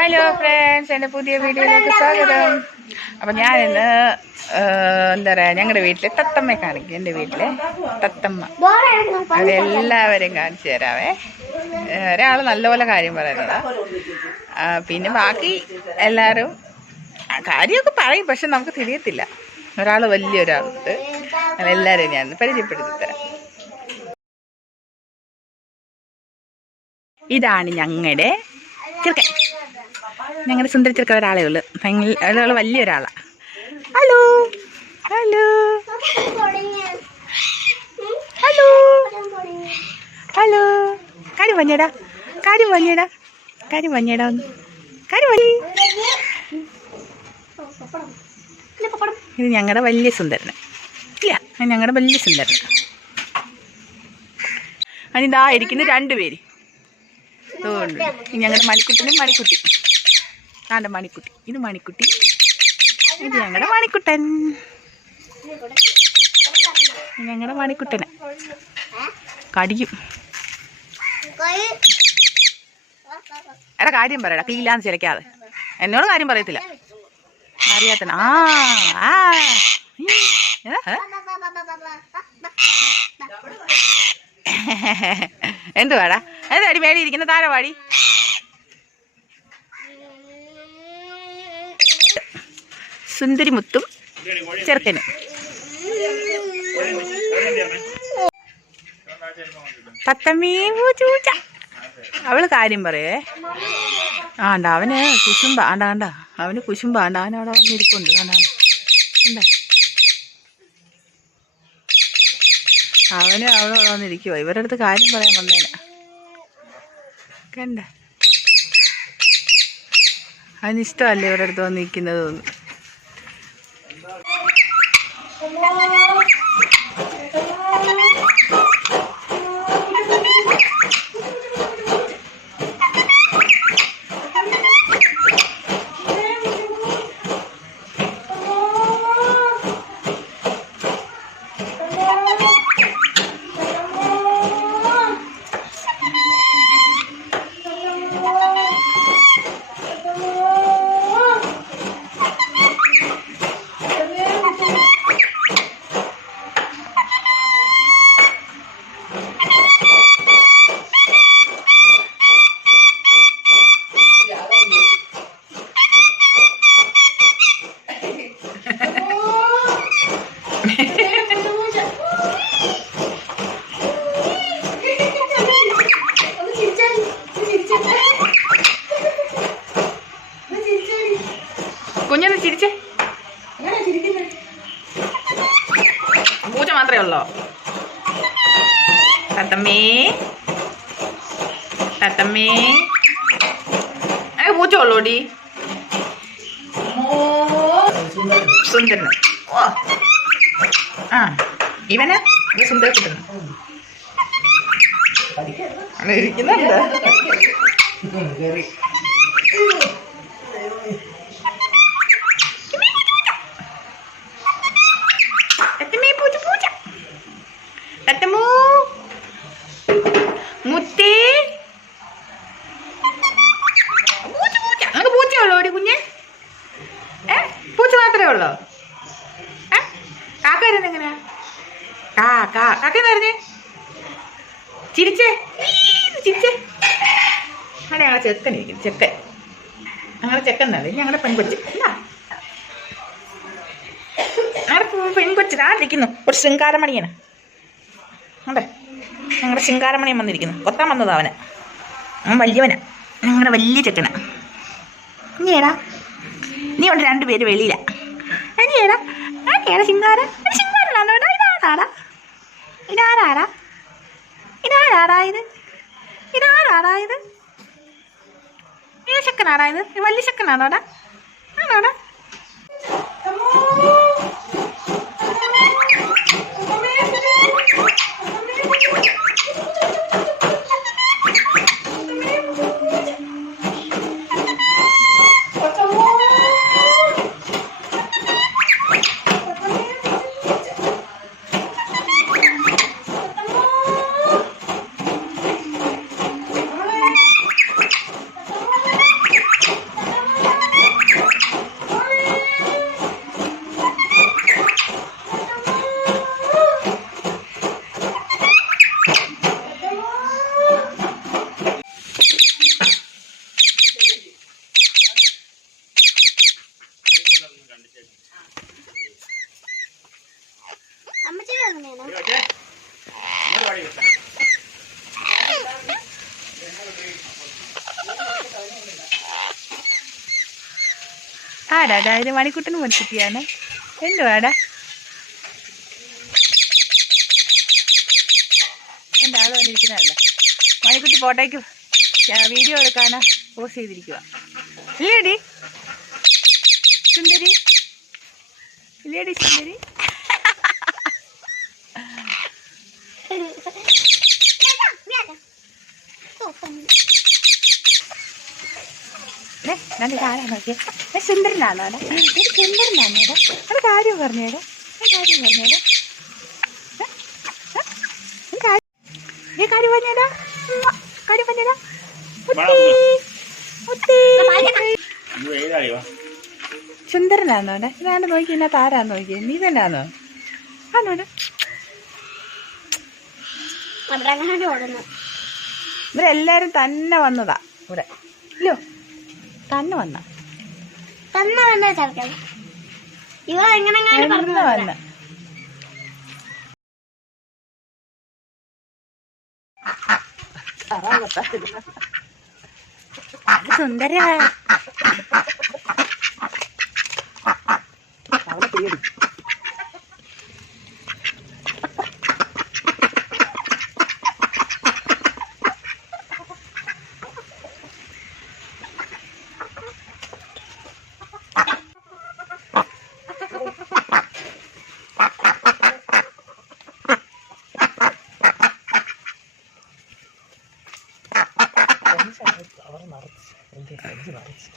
Hello friends, എൻ്റെ പുതിയ വീഡിയോയിലേക്ക് സ്വാഗതം. അപ്പം ഞാനിന്ന് എന്താ പറയുക, ഞങ്ങളുടെ വീട്ടിലെ തത്തമ്മയെ കാണിക്കും. എൻ്റെ വീട്ടിലെ തത്തമ്മ അവരെല്ലാവരെയും കാണിച്ചു തരാവേ. ഒരാൾ നല്ലപോലെ കാര്യം പറയുന്നതാ, പിന്നെ ബാക്കി എല്ലാവരും കാര്യമൊക്കെ പറയും, പക്ഷെ നമുക്ക് തിരിയത്തില്ല. ഒരാൾ വലിയൊരാളുണ്ട്, എല്ലാവരെയും ഞാൻ പരിചയപ്പെടുത്തി തരാം. ഇതാണ് ഞങ്ങളുടെ ചെറുക്കൻ, ഞങ്ങളുടെ സുന്ദര ചെറുക്കൻ. ഒരാളേ ഉള്ളു, ഒരാൾ വലിയൊരാളാണ്. Hello hello hello hello. കാര്യം പറഞ്ഞേടാ, കാര്യം പറഞ്ഞേടാ, കാര്യം പറഞ്ഞേടാ, ഒന്ന് കാര്യം പറ. ഇത് ഞങ്ങളുടെ വലിയ സുന്ദരന്, ഇല്ല ഞങ്ങളുടെ വലിയ സുന്ദരന്. അതിതാ ഇരിക്കുന്ന രണ്ടുപേര്. ഞങ്ങളുടെ മണിക്കുട്ടനും മണിക്കുട്ടി. ആണ്ട മണിക്കുട്ടി, ഇത് മണിക്കുട്ടി, ഇത് ഞങ്ങളുടെ മണിക്കുട്ടൻ. ഞങ്ങളുടെ മണിക്കുട്ടന് കടിക്കും. എടാ കാര്യം പറയടാ, കീലാന്ന് ചിലക്കാതെ. എന്നോട് കാര്യം പറയത്തില്ല, അറിയാത്തന. എന്തുവാടാ, എന്താടി മേടി ഇരിക്കുന്ന താഴെ വാടി. സുന്ദരി മുത്തും ചെറുക്കനും. തത്തമ്മീ പൂച്ച. അവള് കാര്യം പറയേ. ആണ്ട അവന് കുശുമ്പ, ആണ്ട അവന് കുശുമ്പ. അവനവിടെ വന്നിരിപ്പുണ്ട്. എന്താ അവന് അവളവിടെ വന്നിരിക്കുവോ. ഇവരുടെ അടുത്ത് കാര്യം പറയാൻ വന്നേനെ കണ്ട. അവനിഷ്ടമല്ലേ ഇവരുടെ അടുത്ത് വന്നിരിക്കുന്നത് തോന്നുന്നു. കുഞ്ഞൊന്ന് ചിരിച്ചേ. പൂച്ച മാത്രമേ ഉള്ളോ? തത്തമ്മേ തത്തമ്മേ, അങ്ങനെ പൂച്ച ഉള്ളൂടി. സുന്ദരൻ. ഇവന് സുന്ദര കിട്ടുന്നു. അങ്ങനെ ഇരിക്കുന്നുണ്ട്. മുത്തേ പൂച്ച ഉള്ളോ കുഞ്ഞ്? പൂച്ച മാത്രമേ ഉള്ളോ? കാക്ക വരുന്നത് എങ്ങനെയാ? കാക്കെന്ന് പറഞ്ഞേ. ചിരിച്ചേ, ചിരിച്ചേ. അവിടെ ഞങ്ങളെ ചെക്കൻ ഇരിക്കുന്നു. ചെക്കൻ, ഞങ്ങളുടെ ചെക്കൻ തന്നെ. ഞങ്ങളുടെ പെൺകൊച്ച്. ഞങ്ങളുടെ പെൺകൊച്ചിനാ ഇരിക്കുന്നു. ഒരു ശൃംഗാരമണിയാണ്. അതെ, ഞങ്ങളുടെ ശൃംഗാരമണിയൻ വന്നിരിക്കുന്നു. കൊത്താൻ വന്നതാ അവന്. അവൻ വലിയവനാ, ഞങ്ങളുടെ വലിയ ചെക്കനാ. നീടാ, നീ ഉണ്ട് രണ്ടുപേര് വെളിയില. നീടാ ശിങ്കാര, ശിങ്കാരനാണോ? ഇതാരാടാ, ഇതാരാടാ, ഇതാരാടാ ഇത്, ഇതാരാടാ ഇത്? ഏത് ചെക്കനാടാ ഇത്? വലിയ ചെക്കനാണോടാ? ആണോടാ? ആടാടാ ഇത് മണിക്കുട്ടന് മണിക്കുട്ടിയാണ്. എന്തുവാടാ എൻ്റെ ആൾ വന്നിരിക്കുന്നതല്ല. മണിക്കുട്ടി ഫോട്ടോയ്ക്ക് വീഡിയോ എടുക്കാനാ പോസ് ചെയ്തിരിക്കുക. ഇല്ലേടി സുന്ദരി, ഇല്ലേടി സുന്ദരി. നല്ല ആരാ നോക്കിയേ, സുന്ദരനാണോ അടാ? സുന്ദരനാണോടാ? അത് കാര്യം പറഞ്ഞേടാ, കാര്യം പറഞ്ഞേടാ, കാര്യം പറഞ്ഞേടാ, കാര്യം പറഞ്ഞേടാ. സുന്ദരനാണോ അടാ? ഇതാണ്ട് നോക്കി, ഇതിനകത്ത് ആരാന്ന് നോക്കിയേ, നീ തന്നെയാണോ? ആണോടാ? ഇവരെല്ലാരും തന്നെ വന്നതാ ഇവിടെ, ഇല്ലോ തന്നെ വന്ന വന്ന സുന്ദര അവർ മറിച്ച്